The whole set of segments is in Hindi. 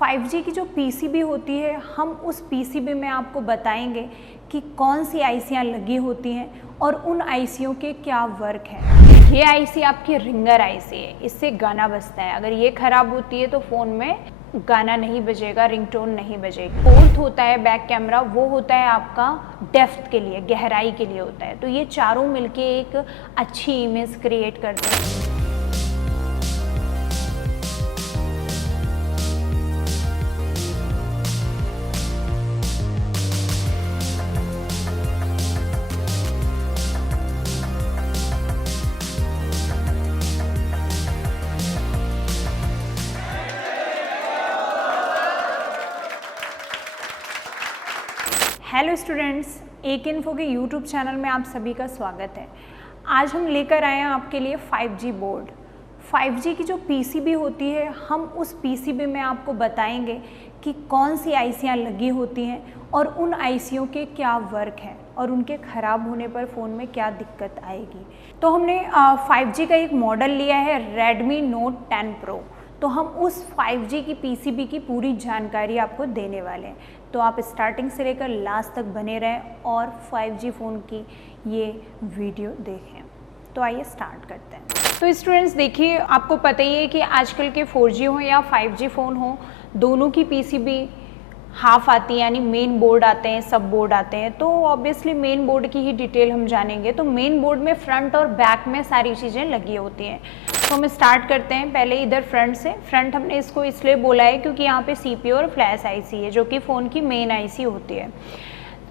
5G की जो पीसीबी होती है, हम उस पीसीबी में आपको बताएंगे कि कौन सी आईसियाँ लगी होती हैं और उन आईसियों के क्या वर्क है। ये आईसी आपकी रिंगर आईसी है, इससे गाना बजता है। अगर ये ख़राब होती है तो फ़ोन में गाना नहीं बजेगा, रिंगटोन नहीं बजेगी। फोर्थ होता है बैक कैमरा, वो होता है आपका डेप्थ के लिए, गहराई के लिए होता है। तो ये चारों मिलके एक अच्छी इमेज क्रिएट करते हैं। हेलो स्टूडेंट्स, एक इन्फो के यूट्यूब चैनल में आप सभी का स्वागत है। आज हम लेकर आए हैं आपके लिए 5G बोर्ड। 5G की जो पीसीबी होती है, हम उस पीसीबी में आपको बताएंगे कि कौन सी आईसियाँ लगी होती हैं और उन आईसियों के क्या वर्क है और उनके ख़राब होने पर फ़ोन में क्या दिक्कत आएगी। तो हमने 5G का एक मॉडल लिया है Redmi Note 10 Pro। तो हम उस 5G की पीसीबी की पूरी जानकारी आपको देने वाले हैं। तो आप स्टार्टिंग से लेकर लास्ट तक बने रहें और 5G फ़ोन की ये वीडियो देखें। तो आइए स्टार्ट करते हैं। तो स्टूडेंट्स देखिए, आपको पता ही है कि आजकल के 4G हो या 5G फ़ोन हो, दोनों की पीसीबी हाफ आती है, यानी मेन बोर्ड आते हैं, सब बोर्ड आते हैं। तो ऑब्वियसली मेन बोर्ड की ही डिटेल हम जानेंगे। तो मेन बोर्ड में फ्रंट और बैक में सारी चीज़ें लगी होती हैं। तो हम स्टार्ट करते हैं पहले इधर फ्रंट से। फ्रंट हमने इसको इसलिए बोला है क्योंकि यहाँ पे सीपीयू और फ्लैश आईसी है, जो कि फ़ोन की मेन आईसी होती है।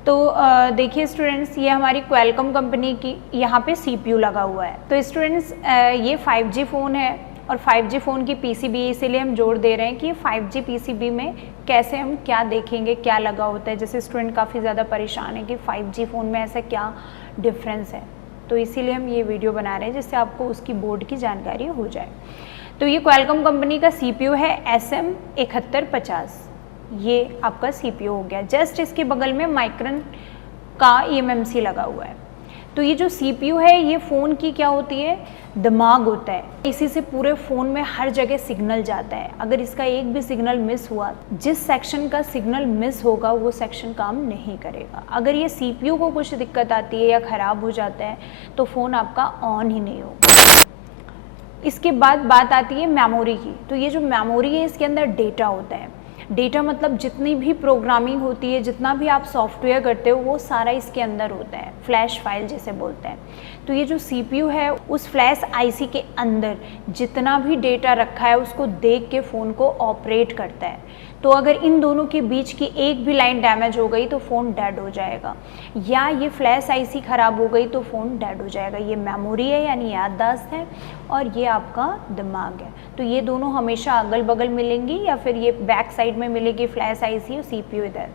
तो देखिए स्टूडेंट्स, ये हमारी क्वालकॉम कंपनी की यहाँ पे सीपीयू लगा हुआ है। तो स्टूडेंट्स, ये 5G फ़ोन है और 5G फ़ोन की पीसीबी, इसीलिए हम जोर दे रहे हैं कि 5G पीसीबी में कैसे हम क्या देखेंगे, क्या लगा होता है। जैसे स्टूडेंट काफ़ी ज़्यादा परेशान है कि 5G फ़ोन में ऐसा क्या डिफरेंस है, तो इसीलिए हम ये वीडियो बना रहे हैं जिससे आपको उसकी बोर्ड की जानकारी हो जाए। तो ये क्वालकॉम कंपनी का सीपीयू है SM7150। ये आपका सीपीयू हो गया। जस्ट इसके बगल में माइक्रन का eMMC लगा हुआ है। तो ये जो सीपीयू है, ये फ़ोन की क्या होती है, दिमाग होता है। इसी से पूरे फ़ोन में हर जगह सिग्नल जाता है। अगर इसका एक भी सिग्नल मिस हुआ, जिस सेक्शन का सिग्नल मिस होगा वो सेक्शन काम नहीं करेगा। अगर ये सीपीयू को कुछ दिक्कत आती है या ख़राब हो जाता है तो फ़ोन आपका ऑन ही नहीं होगा। इसके बाद बात आती है मेमोरी की। तो ये जो मेमोरी है, इसके अंदर डेटा होता है। डेटा मतलब जितनी भी प्रोग्रामिंग होती है, जितना भी आप सॉफ्टवेयर करते हो, वो सारा इसके अंदर होता है। फ्लैश फाइल जिसे बोलते हैं। तो ये जो सीपीयू है, उस फ्लैश आईसी के अंदर जितना भी डेटा रखा है उसको देख के फ़ोन को ऑपरेट करता है। तो अगर इन दोनों के बीच की एक भी लाइन डैमेज हो गई तो फ़ोन डेड हो जाएगा, या ये फ्लैश आईसी ख़राब हो गई तो फ़ोन डेड हो जाएगा। ये मेमोरी है यानी याददाश्त है, और ये आपका दिमाग है। तो ये दोनों हमेशा अगल बगल मिलेंगी, या फिर ये बैक साइड में मिलेगी फ्लैश आईसी और सीपीयू इधर।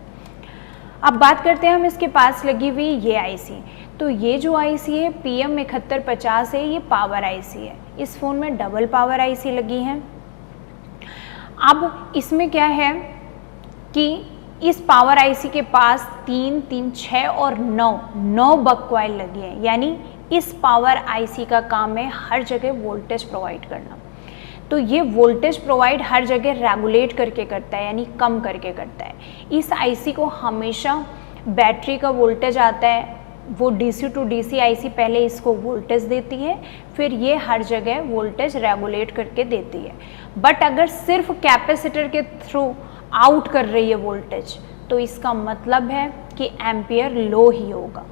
अब बात करते हैं हम इसके पास लगी हुई ये आईसी। तो ये जो आईसी है PM7150 है, ये पावर आईसी है। इस फ़ोन में डबल पावर आईसी लगी है। अब इसमें क्या है कि इस पावर आईसी के पास 3, 3, 6 और 9 बक कॉइल लगी है। यानी इस पावर आईसी का काम है हर जगह वोल्टेज प्रोवाइड करना। तो ये वोल्टेज प्रोवाइड हर जगह रेगुलेट करके करता है, यानी कम करके करता है। इस आईसी को हमेशा बैटरी का वोल्टेज आता है, वो DC टू DC आईसी पहले इसको वोल्टेज देती है, फिर ये हर जगह वोल्टेज रेगुलेट करके देती है। बट अगर सिर्फ कैपेसिटर के थ्रू आउट कर रही है वोल्टेज, तो इसका मतलब है कि एम्पियर लो ही होगा,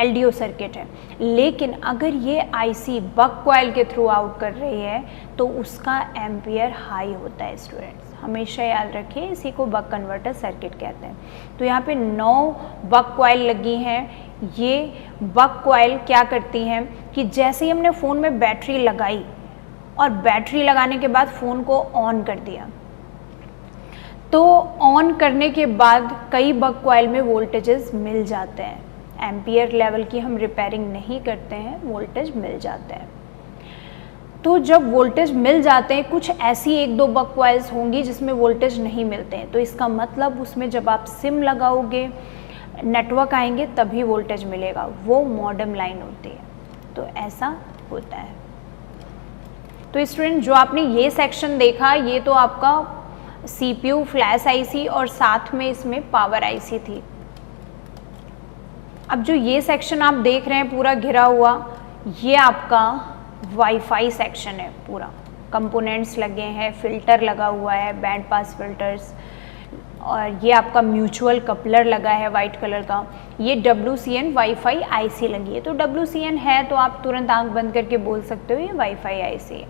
LDO सर्किट है। लेकिन अगर ये आईसी बक कॉइल के थ्रू आउट कर रही है तो उसका एम्पियर हाई होता है। स्टूडेंट्स हमेशा याद रखिए, इसी को बक कन्वर्टर सर्किट कहते हैं। तो यहाँ पे 9 बक कॉइल लगी हैं। ये बक कॉइल क्या करती हैं कि जैसे ही हमने फ़ोन में बैटरी लगाई और बैटरी लगाने के बाद फ़ोन को ऑन कर दिया, तो ऑन करने के बाद कई बक कॉइल में वोल्टेजेस मिल जाते हैं। एम्पियर लेवल की हम रिपेयरिंग नहीं करते हैं, वोल्टेज मिल जाते हैं। तो जब वोल्टेज मिल जाते हैं, कुछ ऐसी 1-2 बक कॉइल्स होंगी जिसमें वोल्टेज नहीं मिलते हैं। तो इसका मतलब उसमें जब आप सिम लगाओगे, नेटवर्क आएंगे, तभी वोल्टेज मिलेगा। वो मॉडेम लाइन होती है। तो ऐसा होता है। तो स्टूडेंट, जो आपने ये सेक्शन देखा, ये तो आपका CPU, फ्लैश आईसी और साथ में इसमें पावर आईसी थी। अब जो ये सेक्शन आप देख रहे हैं पूरा घिरा हुआ, ये आपका वाईफाई सेक्शन है। पूरा कंपोनेंट्स लगे हैं, फिल्टर लगा हुआ है, बैंड पास फिल्टर्स, और ये आपका म्यूचुअल कपलर लगा है वाइट कलर का। ये WCN वाईफाई आईसी लगी है। तो WCN है तो आप तुरंत आंख बंद करके बोल सकते हो ये वाईफाई आईसी है।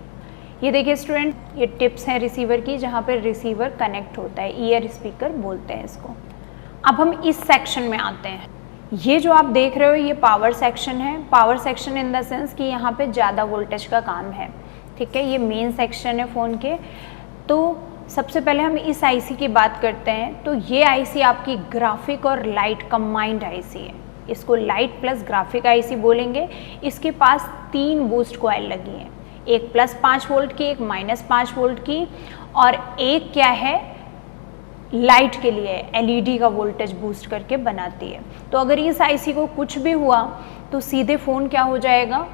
ये देखिए स्टूडेंट, ये टिप्स हैं रिसीवर की, जहाँ पर रिसीवर कनेक्ट होता है, ईयर स्पीकर बोलते हैं इसको। अब हम इस सेक्शन में आते हैं। ये जो आप देख रहे हो ये पावर सेक्शन है। Power section in the sense कि यहाँ पे ज़्यादा वोल्टेज का काम है, ठीक है। ये मेन सेक्शन है फ़ोन के। तो सबसे पहले हम इस आईसी की बात करते हैं। तो ये आईसी आपकी ग्राफिक और लाइट कंबाइंड आईसी है। इसको लाइट प्लस ग्राफिक आईसी बोलेंगे। इसके पास 3 बूस्ट कॉइल लगी हैं, एक +5 वोल्ट की, एक -5 वोल्ट की, और एक क्या है लाइट के लिए LED का वोल्टेज बूस्ट करके बनाती है। तो अगर इस आईसी को कुछ भी हुआ तो सीधे फ़ोन क्या हो जाएगा,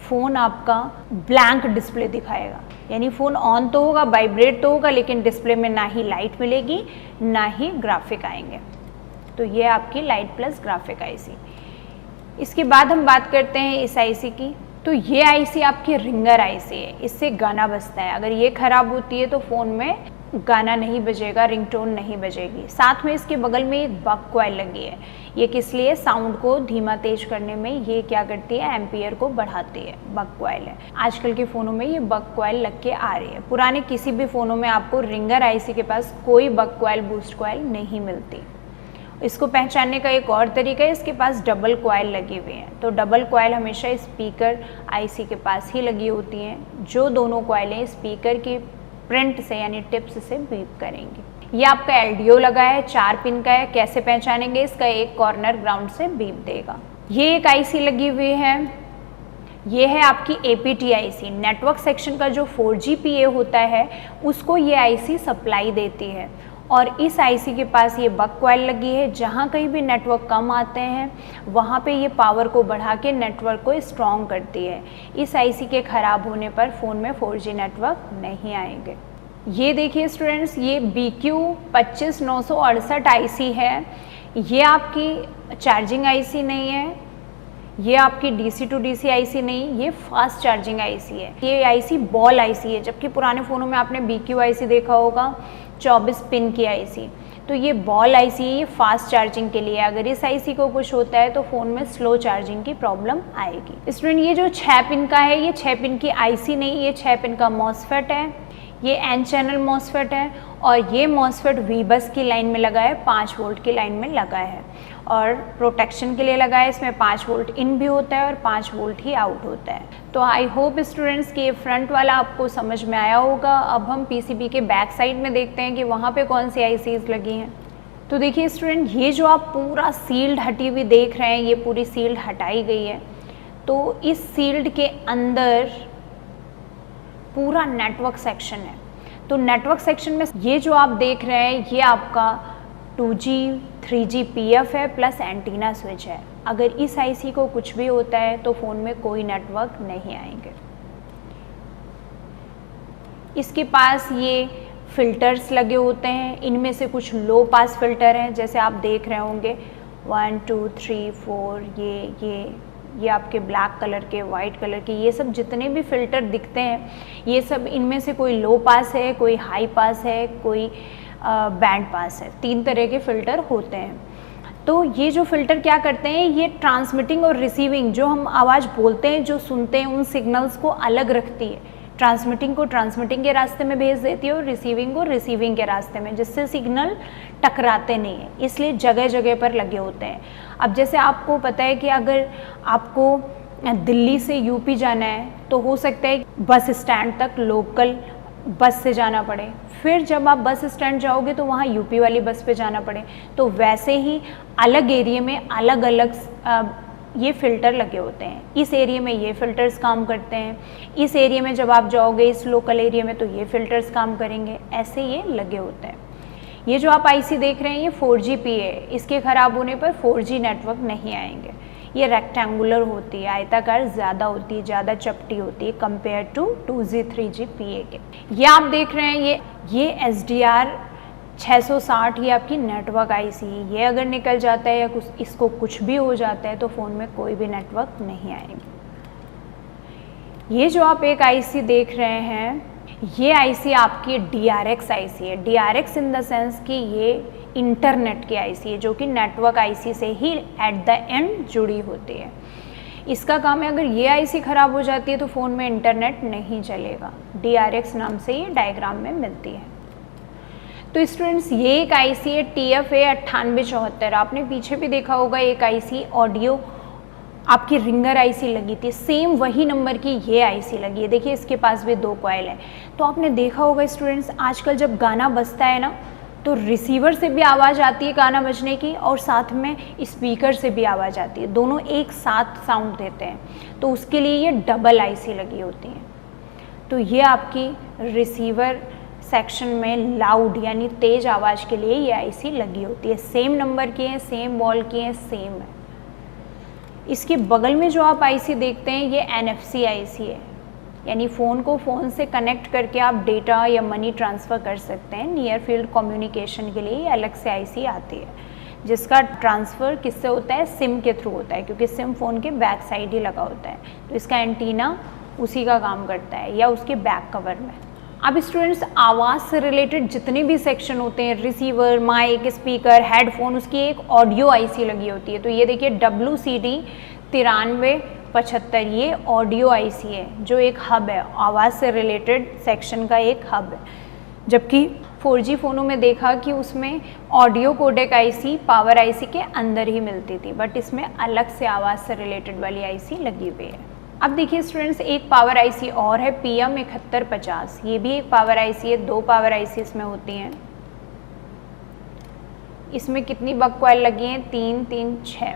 फ़ोन आपका ब्लैंक डिस्प्ले दिखाएगा। यानी फ़ोन ऑन तो होगा, वाइब्रेट तो होगा, लेकिन डिस्प्ले में ना ही लाइट मिलेगी ना ही ग्राफिक आएंगे। तो ये आपकी लाइट प्लस ग्राफिक आईसी। इसके बाद हम बात करते हैं इस आईसी की। तो ये आईसी आपकी रिंगर आईसी है, इससे गाना बजता है। अगर ये ख़राब होती है तो फ़ोन में गाना नहीं बजेगा, रिंगटोन नहीं बजेगी। साथ में इसके बगल में एक बक कॉइल लगी है। ये किस लिए, साउंड को धीमा तेज करने में ये क्या करती है, एम्पियर को बढ़ाती है, बक कॉइल है। आजकल के फ़ोनों में ये बक कॉइल लग के आ रही है। पुराने किसी भी फ़ोनों में आपको रिंगर आईसी के पास कोई बक कॉइल, बूस्ट कॉइल नहीं मिलती। इसको पहचानने का एक और तरीका है, इसके पास डबल कॉइल लगी हुई हैं। तो डबल कॉइल हमेशा स्पीकर आईसी के पास ही लगी होती हैं, जो दोनों कॉइलें स्पीकर की प्रिंट से यानी टिप्स से बीप करेंगी। ये आपका LDO लगा है, 4 पिन का है। कैसे पहचानेंगे, इसका एक कॉर्नर ग्राउंड से बीप देगा। ये एक आईसी लगी हुई है, ये है आपकी APT आईसी। नेटवर्क सेक्शन का जो 4G PA होता है उसको ये आईसी सप्लाई देती है। और इस आईसी के पास ये बक कॉइल लगी है। जहाँ कहीं भी नेटवर्क कम आते हैं वहाँ पे ये पावर को बढ़ा के नेटवर्क को स्ट्रॉन्ग करती है। इस आईसी के ख़राब होने पर फ़ोन में 4G नेटवर्क नहीं आएंगे। ये देखिए स्टूडेंट्स, ये BQ25968 आईसी है। ये आपकी चार्जिंग आईसी नहीं है, ये आपकी DC to DC आईसी नहीं, ये फास्ट चार्जिंग आईसी है। ये आईसी बॉल आईसी है, जबकि पुराने फ़ोनों में आपने BQ आईसी देखा होगा, 24 पिन की आईसी। तो ये बॉल आईसी है, ये फास्ट चार्जिंग के लिए। अगर इस आईसी को कुछ होता है तो फ़ोन में स्लो चार्जिंग की प्रॉब्लम आएगी। स्टूडेंट, ये जो 6 पिन का है, ये 6 पिन की आईसी नहीं, ये 6 पिन का मॉसफेट है। ये N चैनल मॉसफेट है और ये मॉसफेट V-बस की लाइन में लगा है, 5 वोल्ट की लाइन में लगा है और प्रोटेक्शन के लिए लगा है। इसमें 5 वोल्ट इन भी होता है और 5 वोल्ट ही आउट होता है। तो आई होप स्टूडेंट्स कि ये फ्रंट वाला आपको समझ में आया होगा। अब हम PCB के बैक साइड में देखते हैं कि वहाँ पे कौन सी आईसीज लगी हैं। तो देखिए स्टूडेंट, ये जो आप पूरा सील्ड हटी हुई देख रहे हैं, ये पूरी सील्ड हटाई गई है। तो इस सील्ड के अंदर पूरा नेटवर्क सेक्शन है। तो नेटवर्क सेक्शन में ये जो आप देख रहे हैं, ये आपका 2G 3G PF है प्लस एंटीना स्विच है। अगर इस आईसी को कुछ भी होता है तो फ़ोन में कोई नेटवर्क नहीं आएंगे। इसके पास ये फिल्टर्स लगे होते हैं, इनमें से कुछ लो पास फिल्टर हैं, जैसे आप देख रहे होंगे 1 2 3 4, ये आपके ब्लैक कलर के, वाइट कलर के, ये सब जितने भी फ़िल्टर दिखते हैं ये सब इनमें से कोई लो पास है, कोई हाई पास है, कोई बैंड पास है। 3 तरह के फ़िल्टर होते हैं। तो ये जो फ़िल्टर क्या करते हैं, ये ट्रांसमिटिंग और रिसीविंग, जो हम आवाज़ बोलते हैं, जो सुनते हैं, उन सिग्नल्स को अलग रखती है। ट्रांसमिटिंग को ट्रांसमिटिंग के रास्ते में भेज देती है और रिसीविंग को रिसीविंग के रास्ते में, जिससे सिग्नल टकराते नहीं हैं। इसलिए जगह जगह पर लगे होते हैं। अब जैसे आपको पता है कि अगर आपको दिल्ली से यूपी जाना है तो हो सकता है बस स्टैंड तक लोकल बस से जाना पड़े, फिर जब आप बस स्टैंड जाओगे तो वहाँ यूपी वाली बस पे जाना पड़े। तो वैसे ही अलग एरिया में अलग अलग ये फ़िल्टर लगे होते हैं। इस एरिया में ये फ़िल्टर्स काम करते हैं, इस एरिया में जब आप जाओगे इस लोकल एरिया में तो ये फ़िल्टर्स काम करेंगे, ऐसे ये लगे होते हैं। ये जो आप आईसी देख रहे हैं ये 4G PA है, इसके ख़राब होने पर 4G नेटवर्क नहीं आएंगे। ये रेक्टेंगुलर होती है, आयताकार ज़्यादा होती है, ज़्यादा चपटी होती है compare to 2G 3G PA के। ये आप देख रहे हैं ये SDR 660 ये आपकी नेटवर्क आईसी है। ये अगर निकल जाता है या इसको कुछ भी हो जाता है तो फ़ोन में कोई भी नेटवर्क नहीं आएगी। ये जो आप एक आईसी देख रहे हैं, ये आईसी आपकी DRX आईसी है। DRX इन द सेंस कि ये इंटरनेट की आईसी है, जो कि नेटवर्क आईसी से ही एट द एंड जुड़ी होती है। इसका काम है, अगर ये आईसी ख़राब हो जाती है तो फ़ोन में इंटरनेट नहीं चलेगा। DRX नाम से ये डायग्राम में मिलती है। तो स्टूडेंट्स, ये एक आईसी है TFA 9874। आपने पीछे भी देखा होगा एक आईसी ऑडियो आपकी रिंगर आईसी लगी थी, सेम वही नंबर की ये आईसी लगी है। देखिए इसके पास भी 2 कॉइल है। तो आपने देखा होगा स्टूडेंट्स, आजकल जब गाना बजता है ना तो रिसीवर से भी आवाज़ आती है गाना बजने की और साथ में स्पीकर से भी आवाज़ आती है, दोनों एक साथ साउंड देते हैं। तो उसके लिए ये डबल आईसी लगी होती है। तो ये आपकी रिसीवर सेक्शन में लाउड यानी तेज़ आवाज़ के लिए ये आईसी लगी होती है। सेम नंबर की है, सेम वॉल की है, सेम है। इसके बगल में जो आप आईसी देखते हैं ये NFC आईसी है, यानी फ़ोन को फ़ोन से कनेक्ट करके आप डेटा या मनी ट्रांसफ़र कर सकते हैं। नियर फील्ड कम्युनिकेशन के लिए अलग से आईसी आती है, जिसका ट्रांसफ़र किससे होता है, सिम के थ्रू होता है, क्योंकि सिम फ़ोन के बैक साइड ही लगा होता है। तो इसका एंटीना उसी का काम करता है या उसके बैक कवर में। अब स्टूडेंट्स, आवाज़ से रिलेटेड जितने भी सेक्शन होते हैं, रिसीवर, माइक, स्पीकर, हेडफोन, उसकी एक ऑडियो आईसी लगी होती है। तो ये देखिए WCD 9375, ये ऑडियो आईसी है जो एक हब है, आवाज़ से रिलेटेड सेक्शन का एक हब है। जबकि 4G फ़ोनों में देखा कि उसमें audio codec IC power IC के अंदर ही मिलती थी, बट इसमें अलग से आवाज़ से रिलेटेड वाली आईसी लगी हुई है। अब देखिए स्टूडेंट्स, एक पावर आईसी और है PM7150। ये भी एक पावर आईसी है, 2 पावर आईसी इसमें होती हैं। इसमें कितनी बक कॉइल लगी हैं, 3, 3, 6।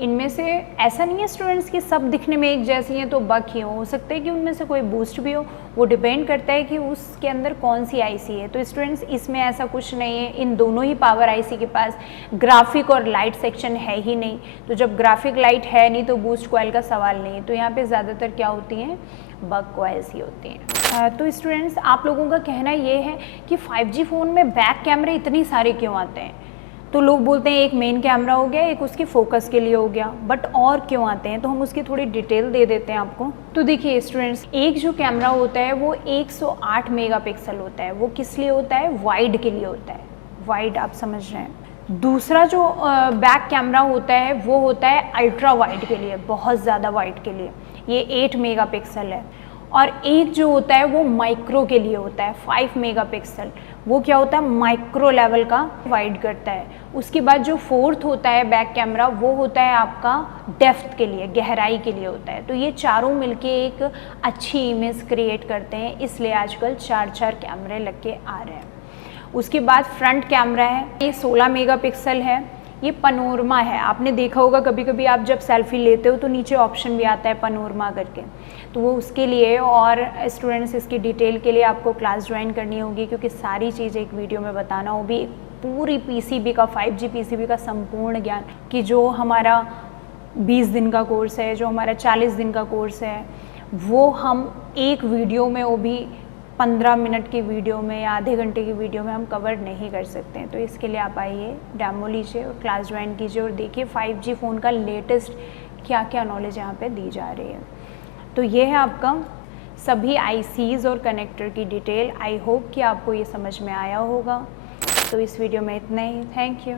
इनमें से ऐसा नहीं है स्टूडेंट्स कि सब दिखने में एक जैसी हैं तो बक ही हो सकता है कि उनमें से कोई बूस्ट भी हो। वो डिपेंड करता है कि उसके अंदर कौन सी आईसी है। तो स्टूडेंट्स, इसमें ऐसा कुछ नहीं है। इन दोनों ही पावर आईसी के पास ग्राफिक और लाइट सेक्शन है ही नहीं। तो जब ग्राफिक लाइट है नहीं तो बूस्ट कॉइल का सवाल नहीं है। तो यहाँ पे ज़्यादातर क्या होती हैं, बक कॉइल्स ही होती हैं। तो स्टूडेंट्स, आप लोगों का कहना ये है कि 5G फ़ोन में बैक कैमरे इतनी सारे क्यों आते हैं। तो लोग बोलते हैं एक मेन कैमरा हो गया, एक उसकी फोकस के लिए हो गया, बट और क्यों आते हैं, तो हम उसकी थोड़ी डिटेल दे देते हैं आपको। तो देखिए स्टूडेंट्स, एक जो कैमरा होता है वो 108 मेगापिक्सल होता है। वो किस लिए होता है, वाइड के लिए होता है, वाइड आप समझ रहे हैं। दूसरा जो बैक कैमरा होता है वो होता है अल्ट्रा वाइड के लिए, बहुत ज़्यादा वाइड के लिए, ये 8 मेगापिक्सल है। और एक जो होता है वो माइक्रो के लिए होता है, 5 मेगापिक्सल। वो क्या होता है, माइक्रो लेवल का वाइड करता है। उसके बाद जो 4th होता है बैक कैमरा, वो होता है आपका डेप्थ के लिए, गहराई के लिए होता है। तो ये चारों मिलके एक अच्छी इमेज क्रिएट करते हैं, इसलिए आजकल 4-4 कैमरे लग के आ रहे हैं। उसके बाद फ्रंट कैमरा है, ये 16 मेगापिक्सल है। ये पनोरमा है। आपने देखा होगा कभी कभी आप जब सेल्फी लेते हो तो नीचे ऑप्शन भी आता है पनोरमा करके, तो वो उसके लिए। और स्टूडेंट्स, इसकी डिटेल के लिए आपको क्लास ज्वाइन करनी होगी, क्योंकि सारी चीज़ें एक वीडियो में बताना, वो भी पूरी PCB का, 5G PCB का संपूर्ण ज्ञान, कि जो हमारा 20 दिन का कोर्स है, जो हमारा 40 दिन का कोर्स है, वो हम एक वीडियो में, वो भी 15 मिनट की वीडियो में या आधे घंटे की वीडियो में हम कवर नहीं कर सकते हैं। तो इसके लिए आप आइए, डेमो लीजिए और क्लास ज्वाइन कीजिए और देखिए 5G फ़ोन का लेटेस्ट क्या क्या नॉलेज यहाँ पे दी जा रही है। तो ये है आपका सभी ICs और कनेक्टर की डिटेल। आई होप कि आपको ये समझ में आया होगा। तो इस वीडियो में इतना ही। Thank you.